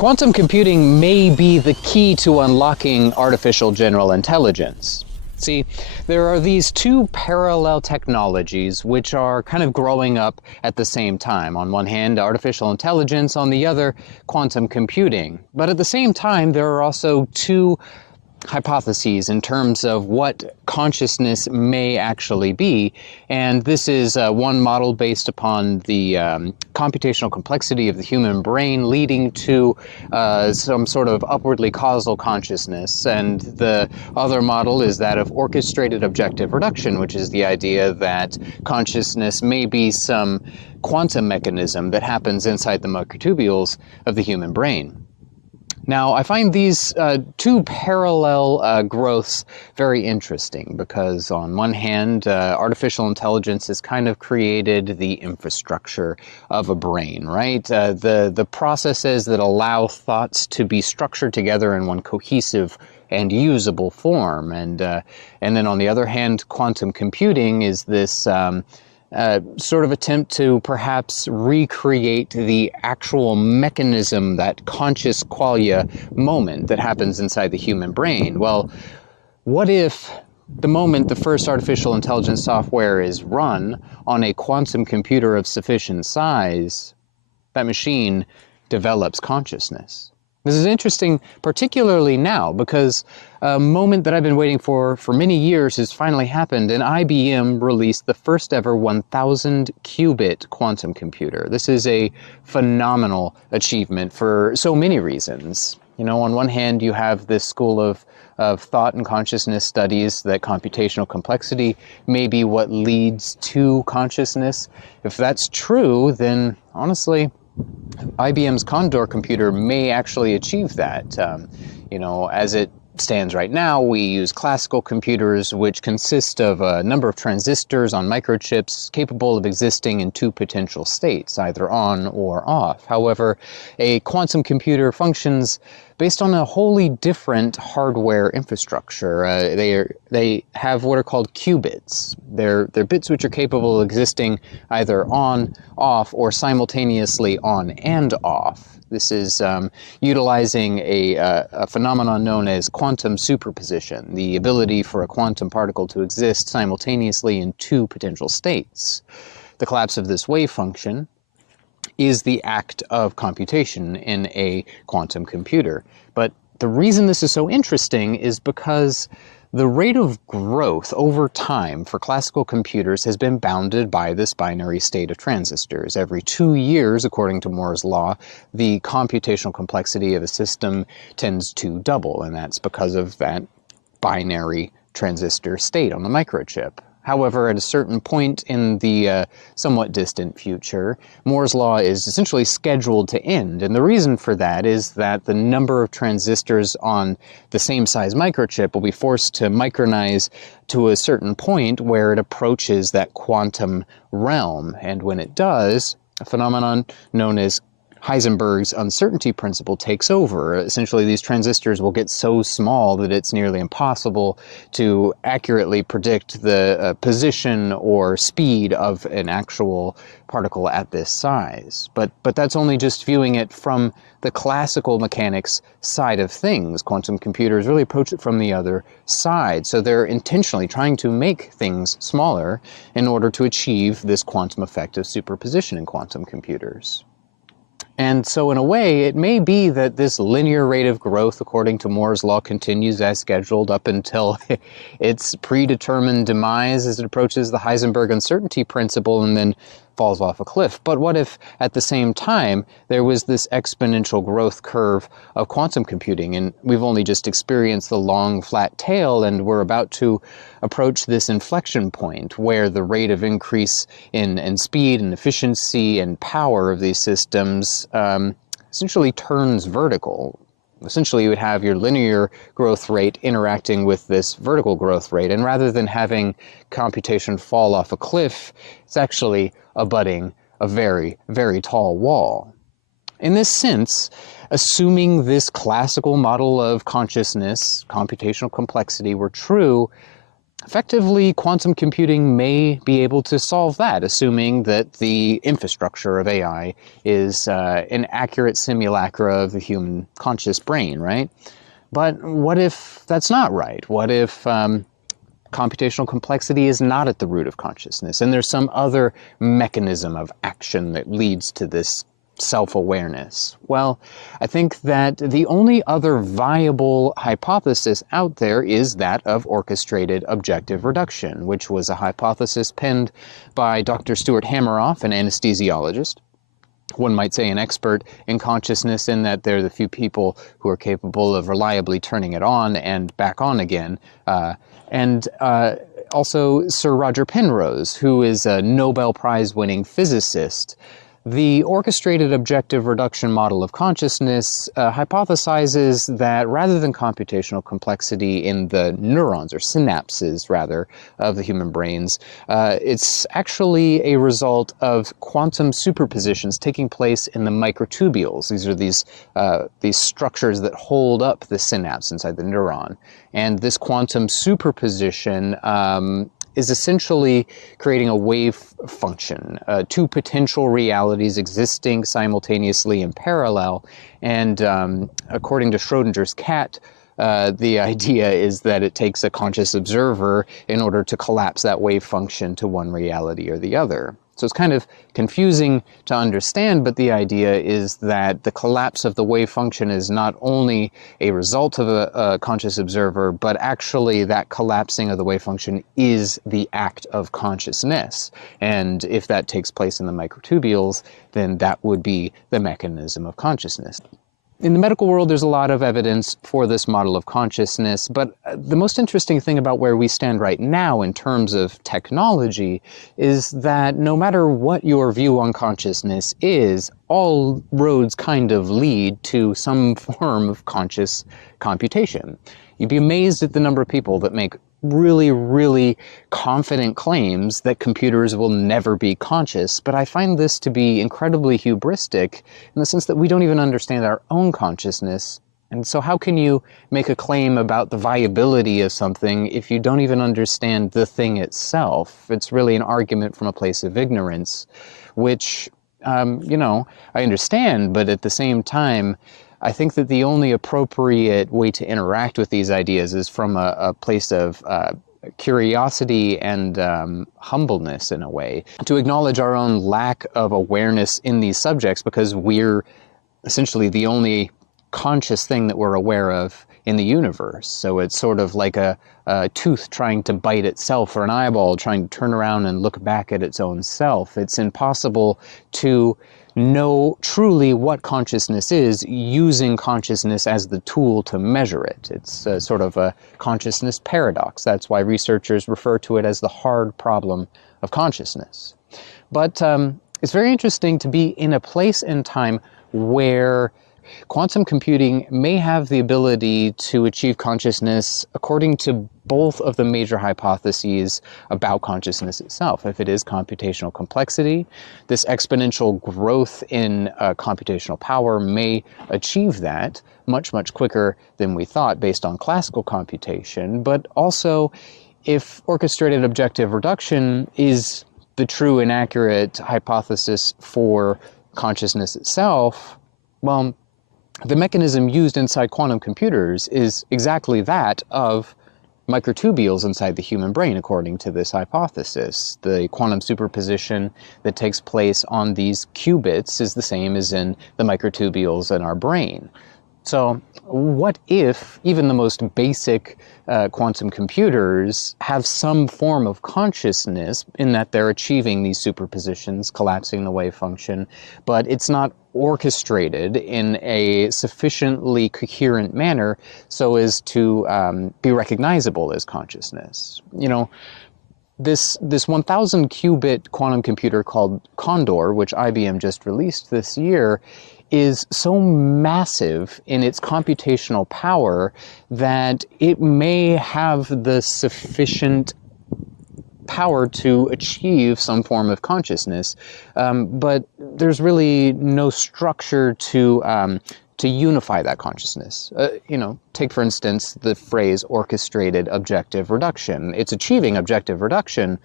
Quantum computing may be the key to unlocking artificial general intelligence. See, there are these two parallel technologies which are kind of growing up at the same time. On one hand, artificial intelligence, on the other, quantum computing. But at the same time, there are also two hypotheses in terms of what consciousness may actually be, and this is one model based upon the computational complexity of the human brain leading to some sort of upwardly causal consciousness, and the other model is that of orchestrated objective reduction, which is the idea that consciousness may be some quantum mechanism that happens inside the microtubules of the human brain. Now, I find these two parallel growths very interesting because, on one hand, artificial intelligence has kind of created the infrastructure of a brain, right? The processes that allow thoughts to be structured together in one cohesive and usable form. And then, on the other hand, quantum computing is this sort of attempt to perhaps recreate the actual mechanism, that conscious qualia moment that happens inside the human brain. Well, what if the moment the first artificial intelligence software is run on a quantum computer of sufficient size, that machine develops consciousness? This is interesting, particularly now, because a moment that I've been waiting for many years has finally happened, and IBM released the first ever 1000 qubit quantum computer. This is a phenomenal achievement for so many reasons. You know, on one hand, you have this school of thought and consciousness studies that computational complexity may be what leads to consciousness. If that's true, then honestly, IBM's Condor computer may actually achieve that. You know, as it stands right now, we use classical computers, which consist of a number of transistors on microchips capable of existing in two potential states, either on or off. However, a quantum computer functions based on a wholly different hardware infrastructure. They have what are called qubits. They're bits which are capable of existing either on, off, or simultaneously on and off. This is utilizing a phenomenon known as quantum superposition, the ability for a quantum particle to exist simultaneously in two potential states. The collapse of this wave function is the act of computation in a quantum computer. But the reason this is so interesting is because the rate of growth over time for classical computers has been bounded by this binary state of transistors. Every 2 years, according to Moore's law, the computational complexity of a system tends to double, and that's because of that binary transistor state on the microchip. However, at a certain point in the somewhat distant future, Moore's law is essentially scheduled to end. And the reason for that is that the number of transistors on the same size microchip will be forced to micronize to a certain point where it approaches that quantum realm. And when it does, a phenomenon known as Heisenberg's uncertainty principle takes over. Essentially, these transistors will get so small that it's nearly impossible to accurately predict the position or speed of an actual particle at this size. But that's only just viewing it from the classical mechanics side of things. Quantum computers really approach it from the other side. So they're intentionally trying to make things smaller in order to achieve this quantum effect of superposition in quantum computers. And so in a way, it may be that this linear rate of growth, according to Moore's law, continues as scheduled up until its predetermined demise as it approaches the Heisenberg uncertainty principle and then falls off a cliff. But what if, at the same time, there was this exponential growth curve of quantum computing, and we've only just experienced the long, flat tail, and we're about to approach this inflection point where the rate of increase in speed and efficiency and power of these systems essentially turns vertical. Essentially, you would have your linear growth rate interacting with this vertical growth rate, and rather than having computation fall off a cliff, it's actually abutting a very, very tall wall. In this sense, assuming this classical model of consciousness, computational complexity, were true, effectively, quantum computing may be able to solve that, assuming that the infrastructure of AI is an accurate simulacra of the human conscious brain, right? But what if that's not right? What if computational complexity is not at the root of consciousness, and there's some other mechanism of action that leads to this self-awareness? Well, I think that the only other viable hypothesis out there is that of orchestrated objective reduction, which was a hypothesis penned by Dr. Stuart Hameroff, an anesthesiologist. One might say an expert in consciousness, in that they're the few people who are capable of reliably turning it on and back on again. And also Sir Roger Penrose, who is a Nobel Prize-winning physicist. The orchestrated objective reduction model of consciousness hypothesizes that rather than computational complexity in the neurons, or synapses rather, of the human brains, it's actually a result of quantum superpositions taking place in the microtubules. These are these structures that hold up the synapse inside the neuron. And this quantum superposition is essentially creating a wave function, two potential realities existing simultaneously in parallel. And according to Schrodinger's cat, the idea is that it takes a conscious observer in order to collapse that wave function to one reality or the other. So it's kind of confusing to understand, but the idea is that the collapse of the wave function is not only a result of a conscious observer, but actually that collapsing of the wave function is the act of consciousness. And if that takes place in the microtubules, then that would be the mechanism of consciousness. In the medical world, there's a lot of evidence for this model of consciousness, but the most interesting thing about where we stand right now in terms of technology is that no matter what your view on consciousness is, all roads kind of lead to some form of conscious computation. You'd be amazed at the number of people that make really, really confident claims that computers will never be conscious, but I find this to be incredibly hubristic in the sense that we don't even understand our own consciousness. And so how can you make a claim about the viability of something if you don't even understand the thing itself? It's really an argument from a place of ignorance, which, you know, I understand, but at the same time, I think that the only appropriate way to interact with these ideas is from a place of curiosity and humbleness, in a way, to acknowledge our own lack of awareness in these subjects, because we're essentially the only conscious thing that we're aware of in the universe. So it's sort of like a tooth trying to bite itself, or an eyeball trying to turn around and look back at its own self. It's impossible to know truly what consciousness is using consciousness as the tool to measure it. It's sort of a consciousness paradox. That's why researchers refer to it as the hard problem of consciousness. But it's very interesting to be in a place and time where quantum computing may have the ability to achieve consciousness according to both of the major hypotheses about consciousness itself. If it is computational complexity, this exponential growth in computational power may achieve that much, much quicker than we thought based on classical computation. But also, if orchestrated objective reduction is the true and accurate hypothesis for consciousness itself, well, the mechanism used inside quantum computers is exactly that of microtubules inside the human brain, according to this hypothesis. The quantum superposition that takes place on these qubits is the same as in the microtubules in our brain. So what if even the most basic quantum computers have some form of consciousness, in that they're achieving these superpositions, collapsing the wave function, but it's not orchestrated in a sufficiently coherent manner so as to be recognizable as consciousness? You know, this 1,000 qubit quantum computer called Condor, which IBM just released this year, is so massive in its computational power that it may have the sufficient power to achieve some form of consciousness, but there's really no structure to to unify that consciousness. Take for instance the phrase orchestrated objective reduction. It's achieving objective reduction,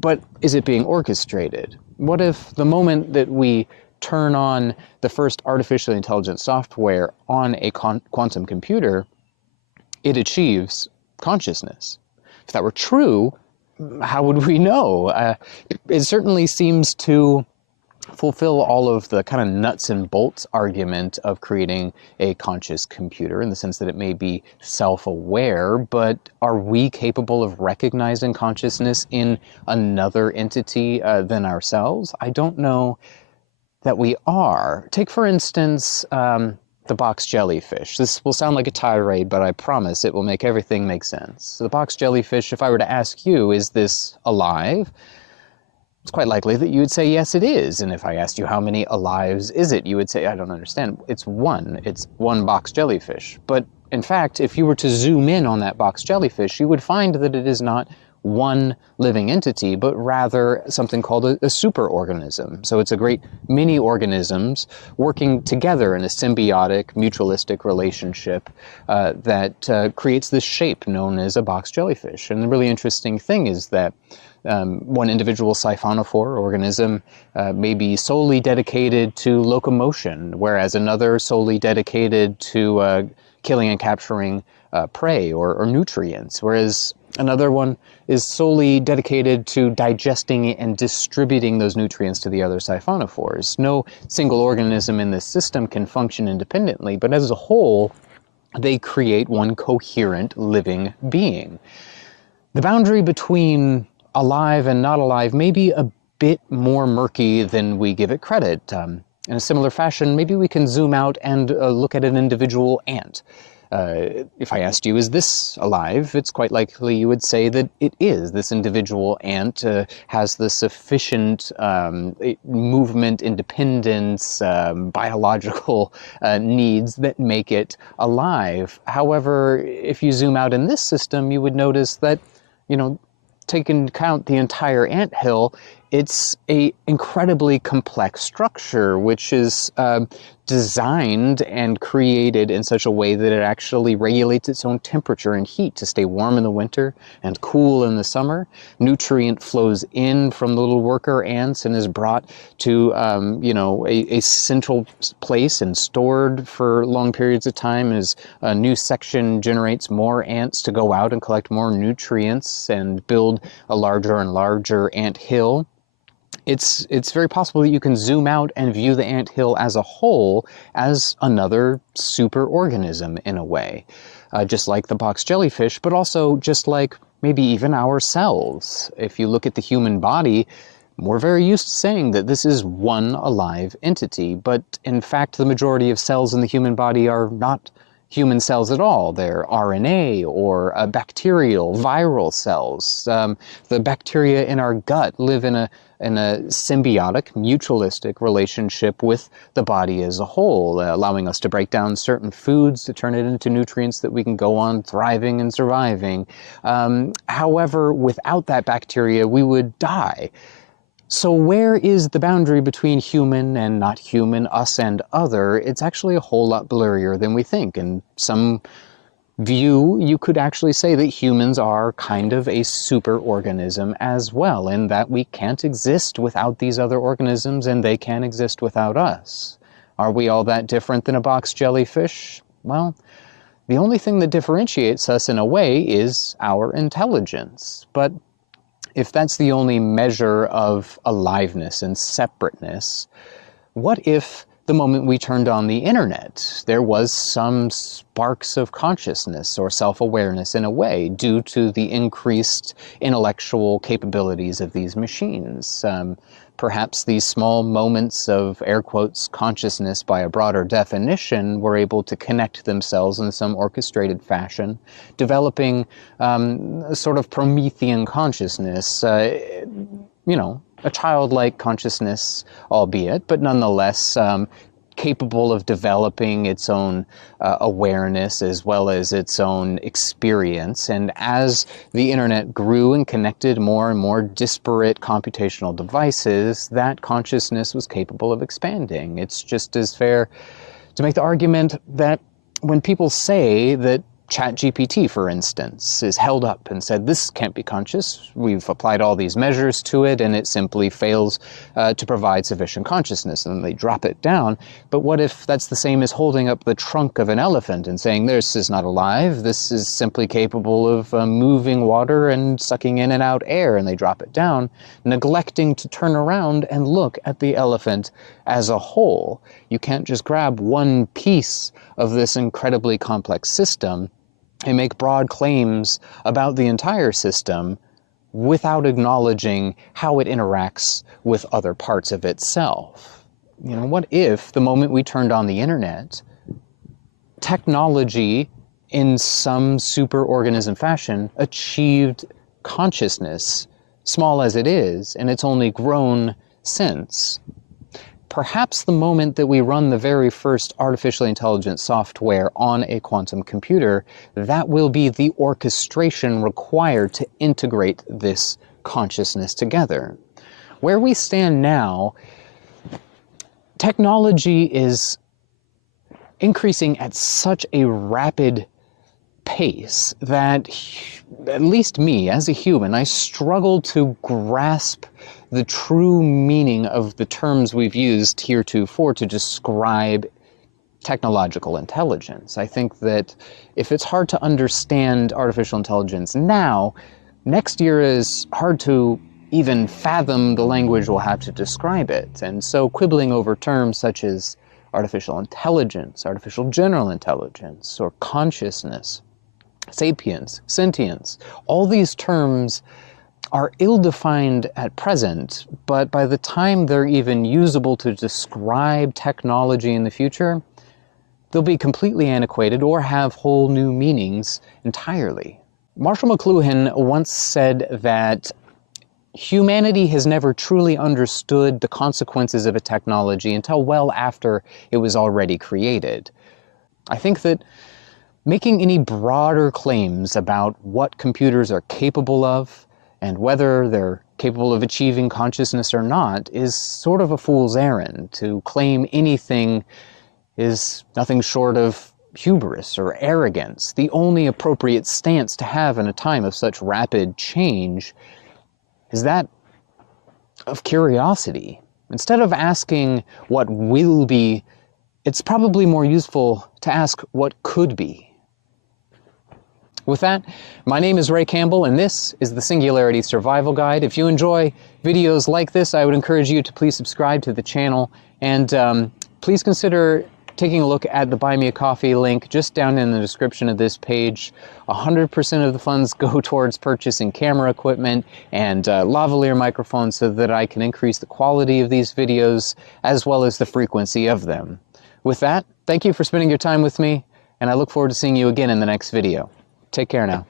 but is it being orchestrated? What if the moment that we turn on the first artificially intelligent software on a quantum computer, it achieves consciousness? If that were true, how would we know? It certainly seems to fulfill all of the kind of nuts and bolts argument of creating a conscious computer, in the sense that it may be self-aware, but are we capable of recognizing consciousness in another entity than ourselves? I don't know that we are. Take, for instance, the box jellyfish. This will sound like a tirade, but I promise it will make everything make sense. So the box jellyfish, if I were to ask you, is this alive? It's quite likely that you would say, yes, it is. And if I asked you, how many alives is it? You would say, I don't understand. It's one. It's one box jellyfish. But in fact, if you were to zoom in on that box jellyfish, you would find that it is not one living entity, but rather something called a superorganism. So it's a great mini organisms working together in a symbiotic, mutualistic relationship that creates this shape known as a box jellyfish. And the really interesting thing is that one individual siphonophore organism may be solely dedicated to locomotion, whereas another solely dedicated to killing and capturing prey or nutrients, whereas another one is solely dedicated to digesting and distributing those nutrients to the other siphonophores. No single organism in this system can function independently, but as a whole, they create one coherent living being. The boundary between alive and not alive may be a bit more murky than we give it credit. In a similar fashion, maybe we can zoom out and look at an individual ant. If I asked you, is this alive? It's quite likely you would say that it is. This individual ant has the sufficient movement, independence, biological needs that make it alive. However, if you zoom out in this system, you would notice that, take into account the entire anthill, it's an incredibly complex structure, which is designed and created in such a way that it actually regulates its own temperature and heat to stay warm in the winter and cool in the summer. Nutrient flows in from the little worker ants and is brought to, a central place and stored for long periods of time as a new section generates more ants to go out and collect more nutrients and build a larger and larger ant hill. It's very possible that you can zoom out and view the anthill as a whole as another superorganism in a way, just like the box jellyfish, but also just like maybe even ourselves. If you look at the human body, we're very used to saying that this is one alive entity, but in fact the majority of cells in the human body are not human cells at all. They're RNA or bacterial, viral cells. The bacteria in our gut live in a symbiotic, mutualistic relationship with the body as a whole, allowing us to break down certain foods to turn it into nutrients that we can go on thriving and surviving. However, without that bacteria, we would die. So where is the boundary between human and not human, us and other? It's actually a whole lot blurrier than we think. In some view, you could actually say that humans are kind of a superorganism as well, in that we can't exist without these other organisms and they can't exist without us. Are we all that different than a box jellyfish? Well, the only thing that differentiates us in a way is our intelligence. But if that's the only measure of aliveness and separateness, what if the moment we turned on the internet, there was some sparks of consciousness or self-awareness in a way due to the increased intellectual capabilities of these machines? Perhaps these small moments of, air quotes, consciousness by a broader definition were able to connect themselves in some orchestrated fashion, developing a sort of Promethean consciousness, a childlike consciousness, albeit, but nonetheless capable of developing its own awareness as well as its own experience. And as the internet grew and connected more and more disparate computational devices, that consciousness was capable of expanding. It's just as fair to make the argument that when people say that ChatGPT, for instance, is held up and said, this can't be conscious, we've applied all these measures to it, and it simply fails to provide sufficient consciousness, and they drop it down. But what if that's the same as holding up the trunk of an elephant and saying, this is not alive, this is simply capable of moving water and sucking in and out air, and they drop it down, neglecting to turn around and look at the elephant as a whole. You can't just grab one piece of this incredibly complex system and make broad claims about the entire system without acknowledging how it interacts with other parts of itself. You know, what if the moment we turned on the internet, technology in some superorganism fashion achieved consciousness, small as it is, and it's only grown since? Perhaps the moment that we run the very first artificially intelligent software on a quantum computer, that will be the orchestration required to integrate this consciousness together. Where we stand now, technology is increasing at such a rapid pace that, at least me, as a human, I struggle to grasp the true meaning of the terms we've used heretofore to describe technological intelligence. I think that if it's hard to understand artificial intelligence now, next year is hard to even fathom the language we'll have to describe it. And so quibbling over terms such as artificial intelligence, artificial general intelligence, or consciousness, sapience, sentience, all these terms are ill-defined at present, but by the time they're even usable to describe technology in the future, they'll be completely antiquated or have whole new meanings entirely. Marshall McLuhan once said that humanity has never truly understood the consequences of a technology until well after it was already created. I think that making any broader claims about what computers are capable of and whether they're capable of achieving consciousness or not is sort of a fool's errand. To claim anything is nothing short of hubris or arrogance. The only appropriate stance to have in a time of such rapid change is that of curiosity. Instead of asking what will be, it's probably more useful to ask what could be. With that, my name is Ray Campbell, and this is the Singularity Survival Guide. If you enjoy videos like this, I would encourage you to please subscribe to the channel, and please consider taking a look at the Buy Me a Coffee link just down in the description of this page. 100% of the funds go towards purchasing camera equipment and lavalier microphones so that I can increase the quality of these videos as well as the frequency of them. With that, thank you for spending your time with me, and I look forward to seeing you again in the next video. Take care now.